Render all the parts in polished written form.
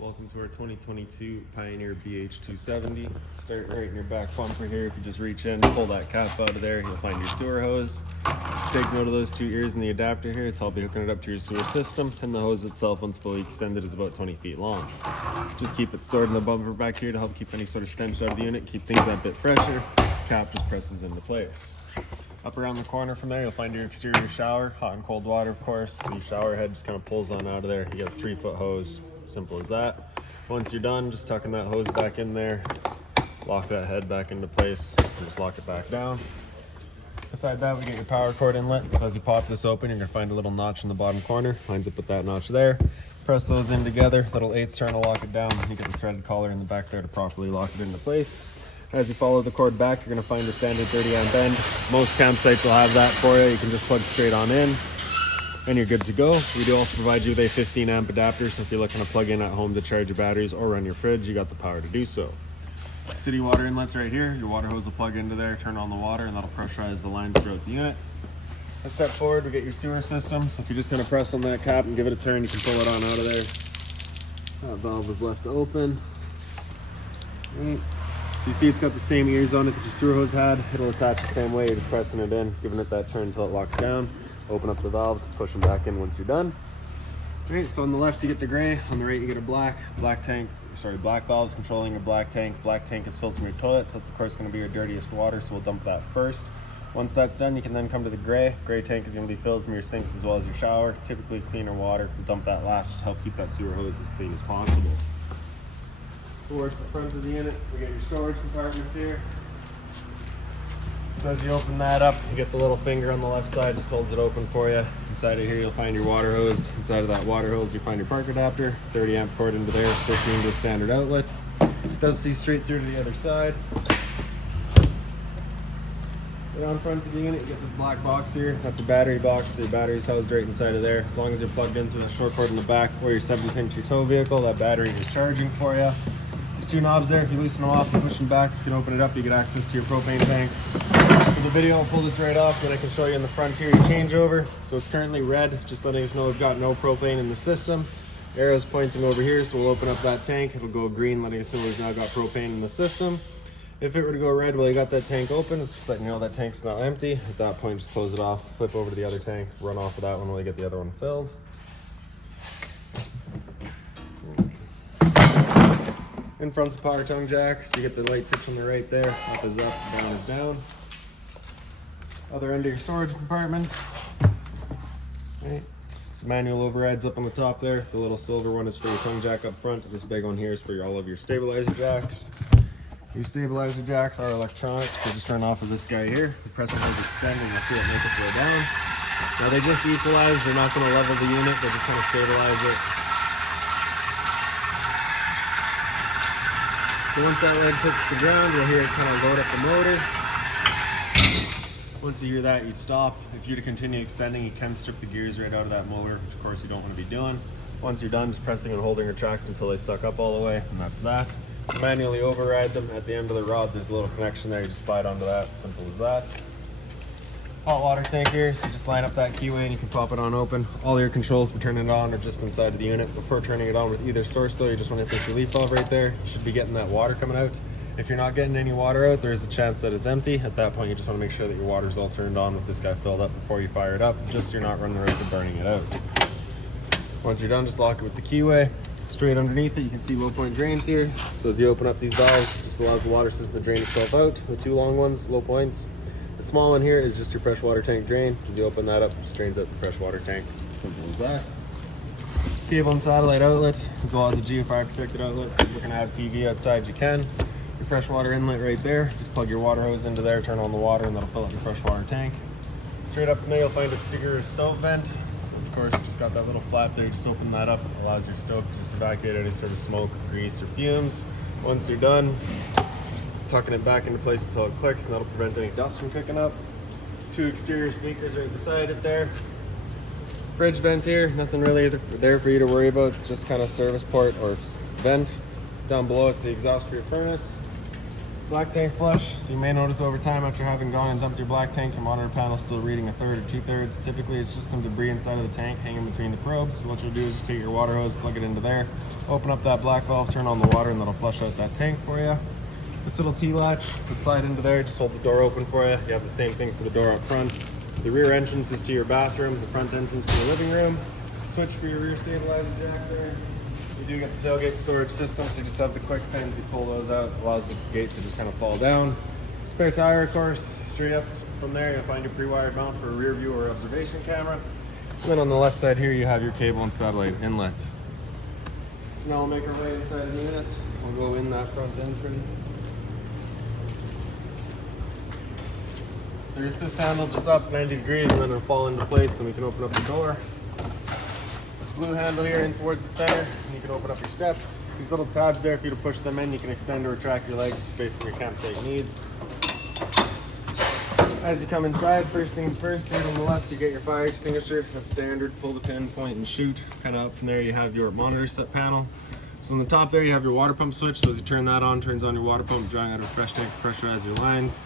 Welcome to our 2022 Pioneer BH270. Start right in your back bumper here. If you just reach in, pull that cap out of there, you'll find your sewer hose. Just take note of those two ears in the adapter here. It's all be hooking it up to your sewer system, and the hose itself, once fully extended, is about 20 feet long. Just keep it stored in the bumper back here to help keep any sort of stench out of the unit, keep things that bit fresher. Cap just presses into place. Up around the corner from there, you'll find your exterior shower, hot and cold water, of course. The shower head just kind of pulls on out of there. You got a 3-foot hose, simple as that. Once you're done, just tucking that hose back in there, lock that head back into place, and just lock it back down. Beside that, we get your power cord inlet. So as you pop this open, you're gonna find a little notch in the bottom corner. Lines up with that notch there. Press those in together, little 1/8 turn to lock it down. You get the threaded collar in the back there to properly lock it into place. As you follow the cord back, you're going to find a standard 30 amp end. Most campsites will have that for you. You can just plug straight on in and you're good to go. We do also provide you with a 15 amp adapter, so if you're looking to plug in at home to charge your batteries or run your fridge, you got the power to do so. City water inlets right here. Your water hose will plug into there, turn on the water, and that'll pressurize the lines throughout the unit. A step forward, we get your sewer system. So if you're just going to press on that cap and give it a turn, you can pull it on out of there. That valve is left open. Right. So you see it's got the same ears on it that your sewer hose had. It'll attach the same way. You're just pressing it in, giving it that turn until it locks down. Open up the valves, push them back in once you're done. All right, so on the left you get the gray, on the right you get a black valves controlling your black tank. Black tank is filtering your toilet, so that's of course going to be your dirtiest water, so we'll dump that first. Once that's done, you can then come to the gray. Gray tank is going to be filled from your sinks as well as your shower. Typically cleaner water. We'll dump that last to help keep that sewer hose as clean as possible. Towards the front of the unit, we get your storage compartment here. So as you open that up, you get the little finger on the left side, just holds it open for you. Inside of here, you'll find your water hose. Inside of that water hose, you find your park adapter, 30 amp cord into there, 15 to a standard outlet. It does see straight through to the other side. Around front of the unit, you get this black box here. That's a battery box, so your battery's housed right inside of there. As long as you're plugged in through that short cord in the back or your 7-pin your tow vehicle, that battery is charging for you. These two knobs there, if you loosen them off and push them back, you can open it up, you get access to your propane tanks. For the video, I'll pull this right off, then I can show you in the front here your changeover. So it's currently red, just letting us know we've got no propane in the system. Arrow's pointing over here, so we'll open up that tank. It'll go green, letting us know we've now got propane in the system. If it were to go red while you got that tank open, it's just letting you know that tank's now empty. At that point, just close it off, flip over to the other tank, run off of that one while you get the other one filled. In front's a power tongue jack, so you get the light switch on the right there. Up is up, down is down. Other end of your storage compartment. Right. So manual overrides up on the top there. The little silver one is for your tongue jack up front. This big one here is for all of your stabilizer jacks. Your stabilizer jacks are electronics. They just run off of this guy here. The press hose extend and you'll see it make its way down. Now they just equalize. They're not going to level the unit. They're just going to stabilize it. So once that leg hits the ground, you'll hear it kind of load up the motor. Once you hear that, you stop. If you're to continue extending, you can strip the gears right out of that motor, which of course you don't want to be doing. Once you're done, just pressing and holding retract until they suck up all the way, and that's that. Manually override them. At the end of the rod, there's a little connection there. You just slide onto that. Simple as that. Hot water tank here, so just line up that keyway and you can pop it on open. All your controls for turning it on are just inside of the unit. Before turning it on with either source though, you just want to hit this relief valve right there. You should be getting that water coming out. If you're not getting any water out, there's a chance that it's empty. At that point, you just want to make sure that your water's all turned on with this guy filled up before you fire it up, just so you're not running the risk of burning it out. Once you're done, just lock it with the keyway. Straight underneath it, you can see low point drains here. So as you open up these valves, it just allows the water system to drain itself out. The two long ones, low points. The small one here is just your freshwater tank drain. So as you open that up, it just drains out the freshwater tank. Simple as that. Cable and satellite outlet, as well as a geofire protected outlet. So if you're looking to have TV outside, you can. Your freshwater inlet right there. Just plug your water hose into there, turn on the water, and that'll fill up your freshwater tank. Straight up from there, you'll find a sticker stove vent. So of course, just got that little flap there. Just open that up. It allows your stove to just evacuate any sort of smoke, grease, or fumes. Once you're done, tucking it back into place until it clicks, and that'll prevent any dust from kicking up. Two exterior speakers right beside it there. Fridge vent here, nothing really there for you to worry about. It's just kind of service port or vent. Down below, it's the exhaust for your furnace. Black tank flush. So you may notice over time after having gone and dumped your black tank, your monitor panel is still reading 1/3 or 2/3. Typically it's just some debris inside of the tank hanging between the probes. So what you'll do is just take your water hose, plug it into there, open up that black valve, turn on the water, and that'll flush out that tank for you. This little T-latch would slide into there, just holds the door open for you. You have the same thing for the door up front. The rear entrance is to your bathroom, the front entrance to your living room. Switch for your rear stabilizer jack there. You do get the tailgate storage system, so you just have the quick pins. You pull those out, it allows the gate to just kind of fall down. Spare tire, of course. Straight up from there, you'll find your pre-wired mount for a rear view or observation camera. And then on the left side here, you have your cable and satellite inlet. So now we'll make our way inside of the unit. We'll go in that front entrance. So your assist handle just up 90 degrees and then it'll fall into place and we can open up the door. Blue handle here in towards the center, and you can open up your steps. These little tabs there, if you to push them in, you can extend or retract your legs based on your campsite needs. As you come inside, first things first, right on the left, you get your fire extinguisher. That's standard, pull the pin, point and shoot. Kind of up from there, you have your monitor set panel. So on the top there, you have your water pump switch. So as you turn that on, turns on your water pump, drawing out of a fresh tank to pressurize your lines.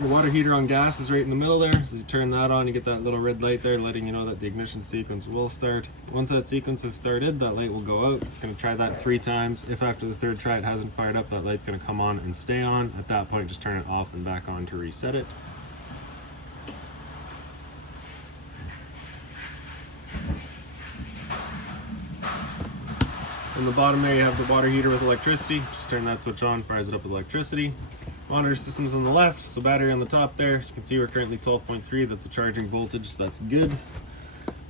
Your water heater on gas is right in the middle there. So you turn that on, you get that little red light there letting you know that the ignition sequence will start. Once that sequence is started, that light will go out. It's going to try that 3 times. If after the 3rd try it hasn't fired up, that light's going to come on and stay on. At that point, just turn it off and back on to reset it. On the bottom there, you have the water heater with electricity. Just turn that switch on, fires it up with electricity. Monitor system's on the left, so battery on the top there. As you can see, we're currently 12.3. That's the charging voltage, so that's good.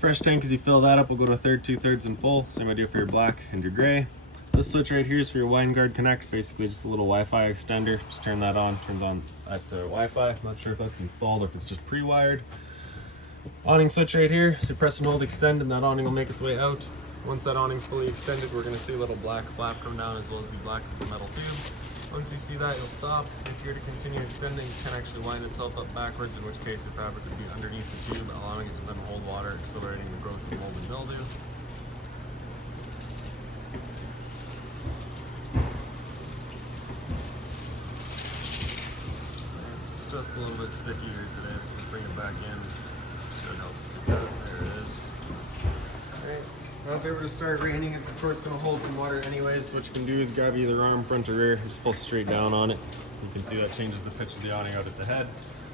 Fresh tank, as you fill that up, will go to 1/3, 2/3 and full. Same idea for your black and your gray. This switch right here is for your Wine Guard Connect, basically just a little Wi-Fi extender. Just turn that on, turns on at Wi-Fi. I'm not sure if that's installed or if it's just pre-wired. Awning switch right here, so press and hold extend and that awning will make its way out. Once that awning's fully extended, we're going to see a little black flap come down as well as the black metal tube. Once you see that, you'll stop. If you're to continue extending, it can actually line itself up backwards, in which case your fabric would be underneath the tube, allowing it to then hold water, accelerating the growth of mold and mildew. It's just a little bit stickier today, so we'll bring it back in. Should help. There it is. Alright. Now if it were to start raining, it's of course going to hold some water anyways. So what you can do is grab either arm, front or rear, just pull straight down on it. You can see that changes the pitch of the awning out at the head,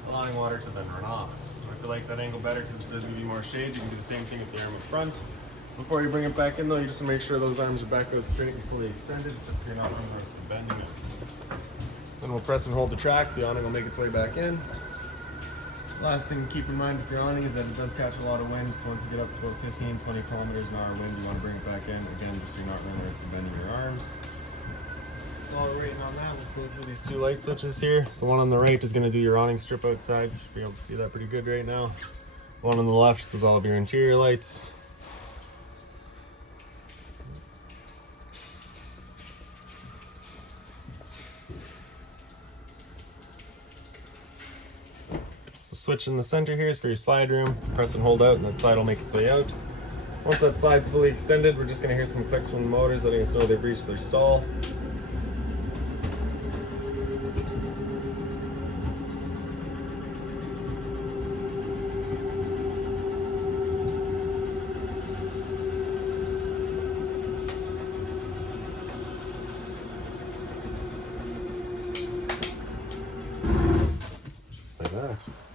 allowing water to then run off. So if you like that angle better because it does give you more shade, you can do the same thing with the arm in front. Before you bring it back in though, you just want to make sure those arms are back out straight and fully extended, just so you're not running the risk of bending it. Then we'll press and hold the track, the awning will make its way back in. Last thing to keep in mind with your awning is that it does catch a lot of wind, so once you get up to about 15, 20 kilometers an hour wind, you want to bring it back in, again, just so you're not running the risk of bending your arms. While we're waiting on that, we'll go through these 2 light switches here. So the one on the right is going to do your awning strip outside, so you'll be able to see that pretty good right now. The one on the left does all of your interior lights. Switch in the center here is for your slide room. Press and hold out and that slide will make its way out. Once that slide's fully extended, we're just going to hear some clicks from the motors letting us know they've reached their stall.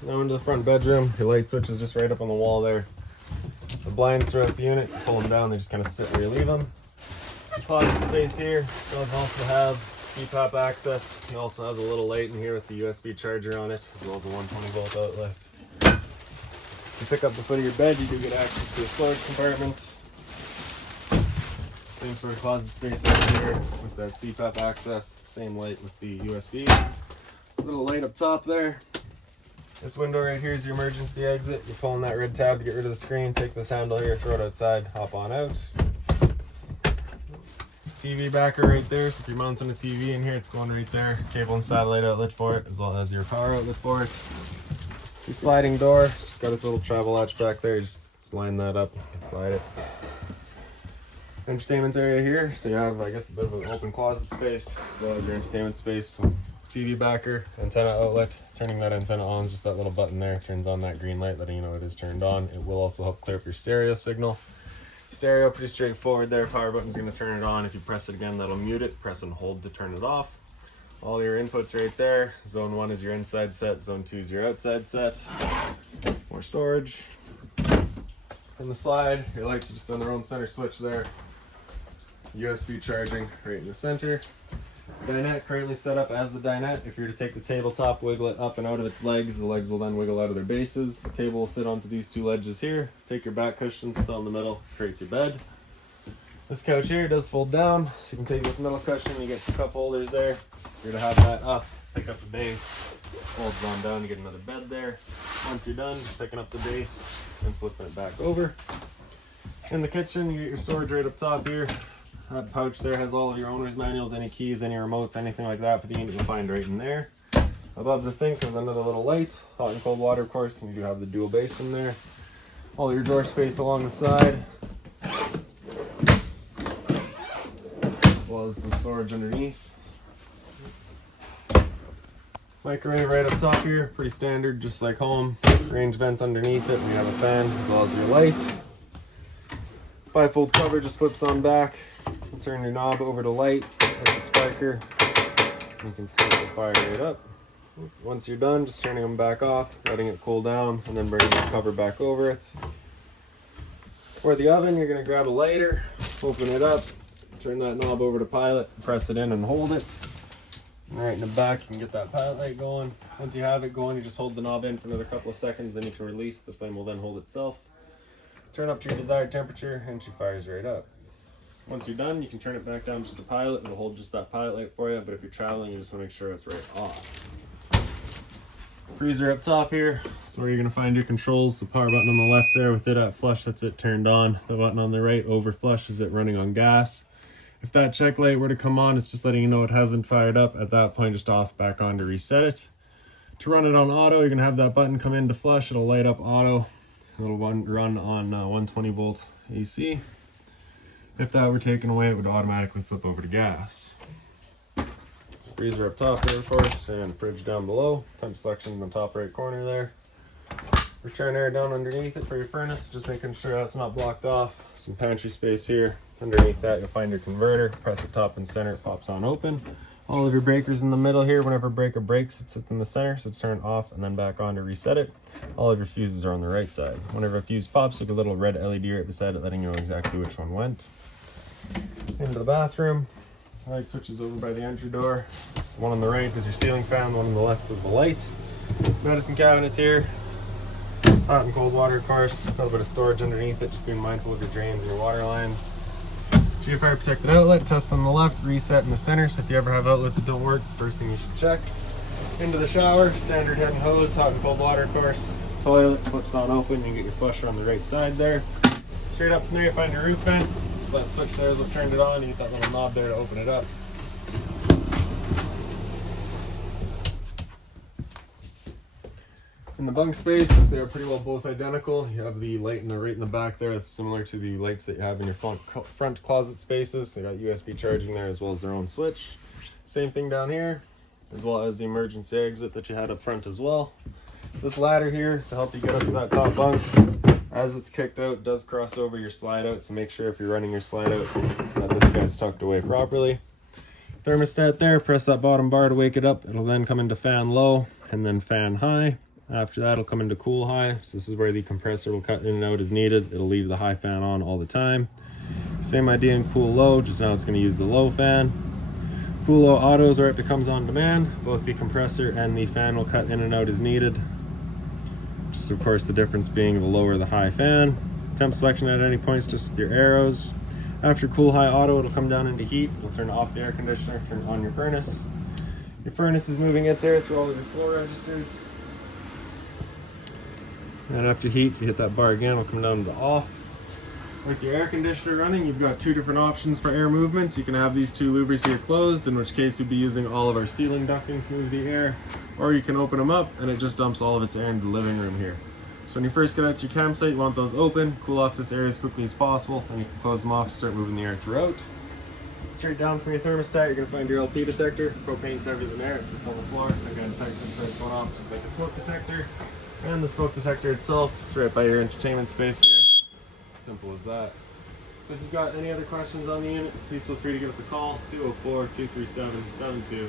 Now into the front bedroom, your light switch is just right up on the wall there. The blinds throughout the unit, you pull them down, they just kind of sit where you leave them. The closet space here does also have CPAP access. You also have the little light in here with the USB charger on it, as well as a 120 volt outlet. If you pick up the foot of your bed, you do get access to a storage compartment. Same sort of closet space over here with that CPAP access, same light with the USB. Little light up top there. This window right here is your emergency exit. You're pulling that red tab to get rid of the screen. Take this handle here, throw it outside, hop on out. TV backer right there. So if you're mounting a TV in here, it's going right there. Cable and satellite outlet for it, as well as your power outlet for it. The sliding door, it's just got its little travel latch back there. You just line that up and slide it. Entertainment area here. So you have, I guess, a bit of an open closet space, as well as your entertainment space. So TV backer, antenna outlet. Turning that antenna on is just that little button there. Turns on that green light, letting you know it is turned on. It will also help clear up your stereo signal. Stereo, pretty straightforward there. Power button's going to turn it on. If you press it again, that'll mute it. Press and hold to turn it off. All your inputs right there. Zone 1 is your inside set. Zone 2 is your outside set. More storage. In the slide, your lights are just on their own center switch there. USB charging right in the center. Dinette currently set up as the dinette. If you were to take the tabletop, wiggle it up and out of its legs, the legs will then wiggle out of their bases. The table will sit onto these two ledges here. Take your back cushions, fill in the middle, creates your bed. This couch here does fold down, so you can take this middle cushion, you get some cup holders there. If you're to have that up, pick up the base, folds on down, you get another bed there. Once you're done, picking up the base and flipping it back over. In the kitchen, you get your storage right up top here. That pouch there has all of your owner's manuals, any keys, any remotes, anything like that for the unit you'll find right in there. Above the sink is another little light, hot and cold water of course, and you do have the dual base in there. All your drawer space along the side, as well as some storage underneath. Microwave right up top here, pretty standard, just like home. Range vents underneath it, and you have a fan as well as your light. Bifold cover just flips on back. Turn your knob over to light, like the sparker. You can set the fire right up. Once you're done, just turning them back off, letting it cool down, and then bringing the cover back over it. For the oven, you're going to grab a lighter, open it up, turn that knob over to pilot, press it in and hold it. And right in the back, you can get that pilot light going. Once you have it going, you just hold the knob in for another couple of seconds, then you can release. The flame will then hold itself. Turn up to your desired temperature, and she fires right up. Once you're done, you can turn it back down just to pilot. It'll hold just that pilot light for you, but if you're traveling, you just want to make sure it's right off. Freezer up top here. So where you're going to find your controls. The power button on the left there with it at flush, that's it turned on. The button on the right, over flush, is it running on gas. If that check light were to come on, it's just letting you know it hasn't fired up. At that point, just off back on to reset it. To run it on auto, you're going to have that button come in to flush. It'll light up auto. It'll run on 120 volt AC. If that were taken away, it would automatically flip over to gas. So freezer up top there, of course, and fridge down below. Temp selection in the top right corner there. Return air down underneath it for your furnace, just making sure that's not blocked off. Some pantry space here. Underneath that, you'll find your converter. Press it top and center, it pops on open. All of your breakers in the middle here. Whenever a breaker breaks, it sits in the center, so turn it off and then back on to reset it. All of your fuses are on the right side. Whenever a fuse pops, there's a little red LED right beside it, letting you know exactly which one went. Into the bathroom. Light switches over by the entry door. The one on the right is your ceiling fan, the one on the left is the light. Medicine cabinets here. Hot and cold water, of course. A little bit of storage underneath it, just being mindful of your drains and your water lines. GFire protected outlet, test on the left, reset in the center. So if you ever have outlets that don't work, it's the first thing you should check. Into the shower, standard head and hose, hot and cold water, of course. Toilet flips on open, you get your flusher on the right side there. Straight up from there, you find your roof vent. Just that switch there is what turned it on. You get that little knob there to open it up. In the bunk space, they're pretty well both identical. You have the light in the right in the back there. That's similar to the lights that you have in your front closet spaces. They got USB charging there as well as their own switch. Same thing down here, as well as the emergency exit that you had up front as well. This ladder here to help you get up to that top bunk. As it's kicked out, does cross over your slide out, so make sure if you're running your slide out that this guy's tucked away properly. Thermostat there, press that bottom bar to wake it up. It'll then come into fan low and then fan high. After that, it'll come into cool high. So this is where the compressor will cut in and out as needed. It'll leave the high fan on all the time. Same idea in cool low, just now it's going to use the low fan. Cool low auto is where it becomes on demand. Both the compressor and the fan will cut in and out as needed. Just of course the difference being the lower the high fan. Temp selection at any points just with your arrows. After cool high auto, it'll come down into heat. It'll turn off the air conditioner, turn on your furnace. Your furnace is moving its air through all of your floor registers. And after heat, if you hit that bar again, it'll come down to off. With your air conditioner running, you've got two different options for air movement. You can have these two louvers here closed, in which case we'd be using all of our ceiling ducting to move the air, or you can open them up and it just dumps all of its air into the living room here. So when you first get out to your campsite, you want those open, cool off this area as quickly as possible, and you can close them off, start moving the air throughout. Straight down from your thermostat, you're gonna find your LP detector. Propane's heavier than air, it sits on the floor. Again, detects going off just like a smoke detector. And the smoke detector itself is right by your entertainment space here. Simple as that. So if you've got any other questions on the unit, please feel free to give us a call, 204-237-7272.